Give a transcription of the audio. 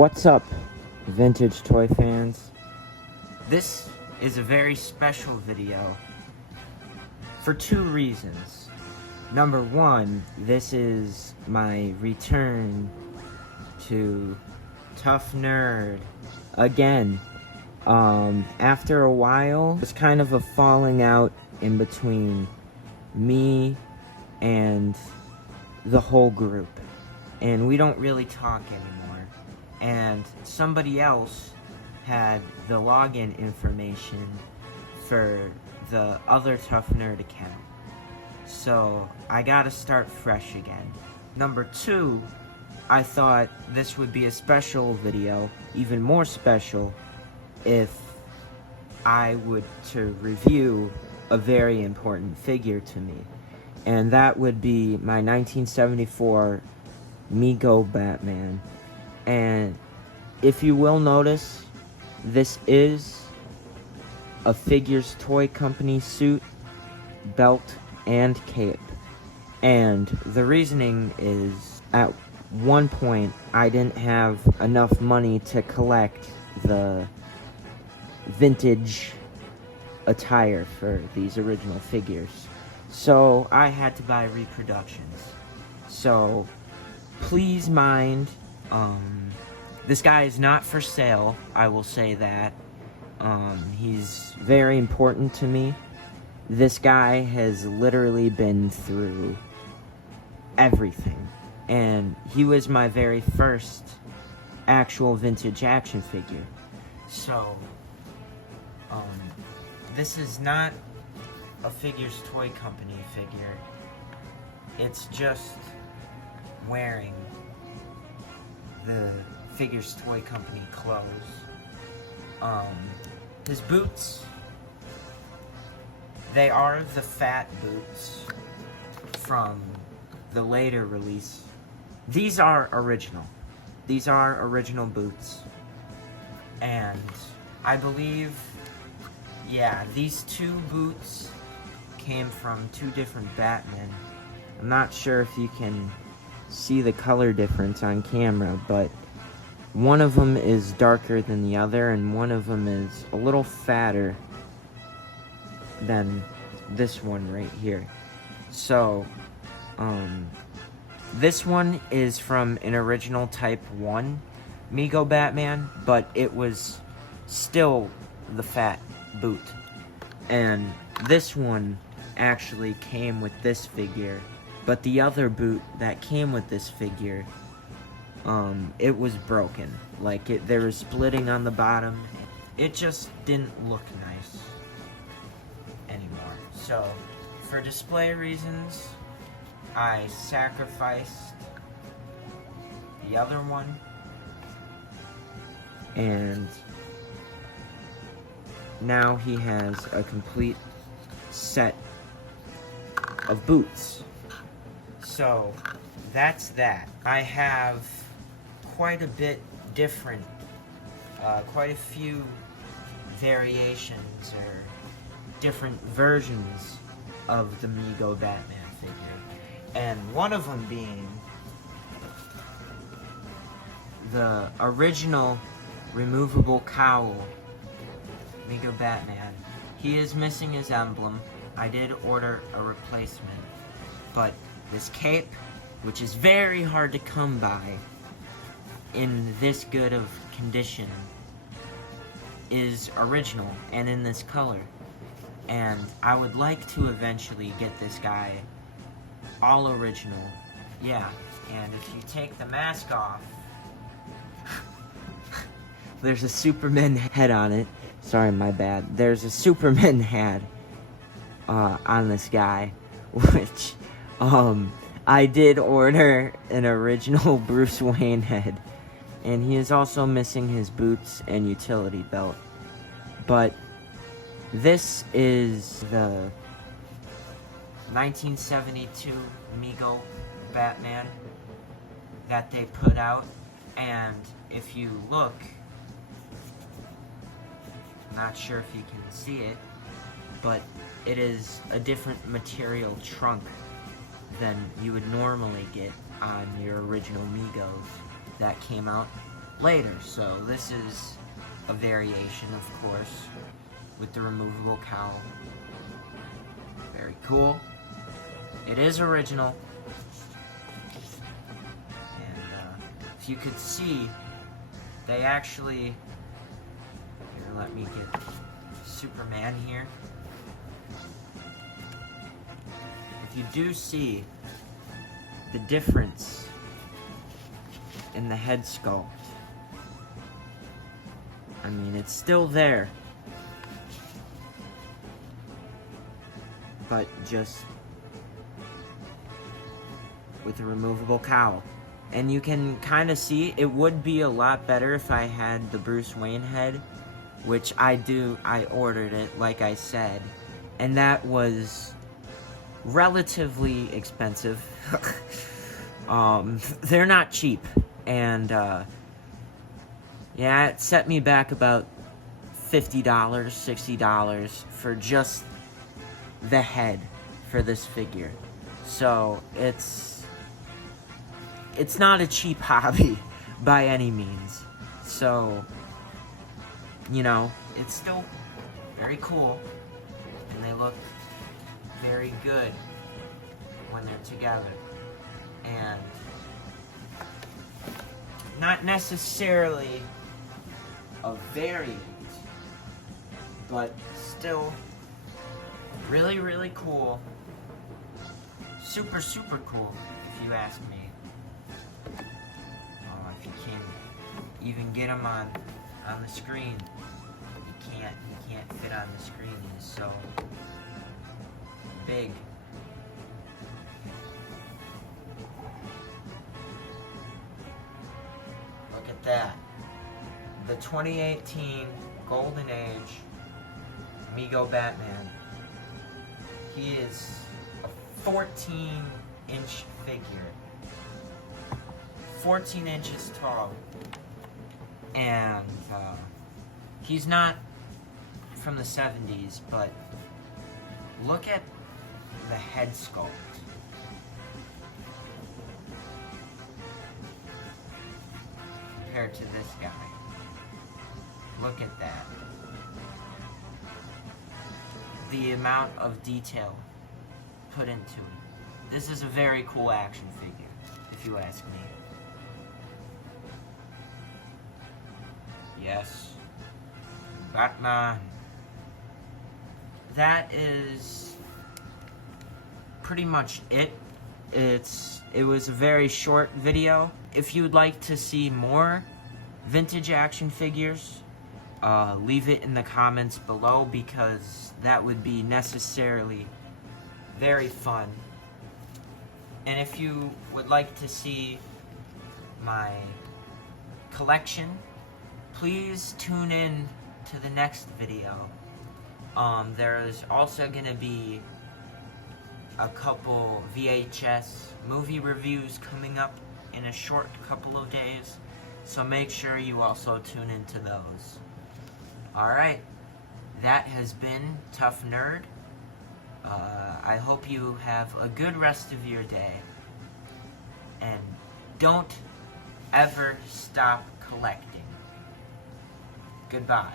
What's up, vintage toy fans? This is a very special video for two reasons. Number one, this is my return to Tough Nerd again. After a while, it was kind of a falling out in between me and the whole group, and we don't really talk anymore. And somebody else had the login information for the other Tough Nerd account. So I gotta start fresh again. Number two, I thought this would be a special video, even more special, if I would to review a very important figure to me. And that would be my 1974 MEGO Batman. And if you will notice, this is a Figures Toy Company suit, belt, and cape. And the reasoning is, at one point, I didn't have enough money to collect the vintage attire for these original figures. So I had to buy reproductions. So please mind, this guy is not for sale, I will say that. He's very important to me. This guy has literally been through everything. And he was my very first actual vintage action figure. So, this is not a Figures Toy Company figure. It's just wearing the Figures Toy Company clothes. His boots, they are the fat boots from the later release. These are original. These are original boots. And I believe, yeah, these two boots came from two different Batmen. I'm not sure if you can see the color difference on camera, but one of them is darker than the other, and one of them is a little fatter than this one right here. So, this one is from an original Type 1 MEGO Batman, but it was still the fat boot. And this one actually came with this figure, but the other boot that came with this figure, it was broken. Like, there was splitting on the bottom. It just didn't look nice anymore. So, for display reasons, I sacrificed the other one, and now he has a complete set of boots. So, that's that. I have quite a bit different, quite a few variations or different versions of the MEGO Batman figure. And one of them being the original removable cowl MEGO Batman. He is missing his emblem. I did order a replacement, but this cape, which is very hard to come by in this good of condition, is original and in this color. And I would like to eventually get this guy all original. Yeah, and if you take the mask off, there's a Superman head on it. Sorry, my bad. There's a Superman head on this guy, which I did order an original Bruce Wayne head, and he is also missing his boots and utility belt. But this is the 1972 MEGO Batman that they put out, and if you look, I'm not sure if you can see it, but it is a different material trunk than you would normally get on your original MEGOs that came out later. So this is a variation, of course, with the removable cowl. Very cool. It is original. And if you could see, they actually... Here, let me get Superman here. If you do see the difference in the head sculpt, I mean, it's still there, but just with a removable cowl. And you can kind of see it would be a lot better if I had the Bruce Wayne head, which I ordered it, like I said, and that was relatively expensive. They're not cheap, and yeah, it set me back about $50, $60 for just the head for this figure. So it's not a cheap hobby by any means. So, you know, it's still very cool, and they look very good when they're together. And not necessarily a variant, but still really, really cool. Super, super cool, if you ask me. If you can't even get him on the screen, he can't fit on the screen. He's so big. Look at that. The 2018 Golden Age MEGO Batman. He is a 14-inch figure. 14 inches tall. And he's not from the 70s, but look at the head sculpt. Compared to this guy. Look at that. The amount of detail put into it. This is a very cool action figure, if you ask me. Yes. Batman. That is pretty much it. It was a very short video. If you would like to see more vintage action figures, leave it in the comments below, because that would be necessarily very fun. And if you would like to see my collection, please tune in to the next video. There's also going to be a couple VHS movie reviews coming up in a short couple of days, so make sure you also tune into those. Alright, that has been Tough Nerd. I hope you have a good rest of your day, and don't ever stop collecting. Goodbye.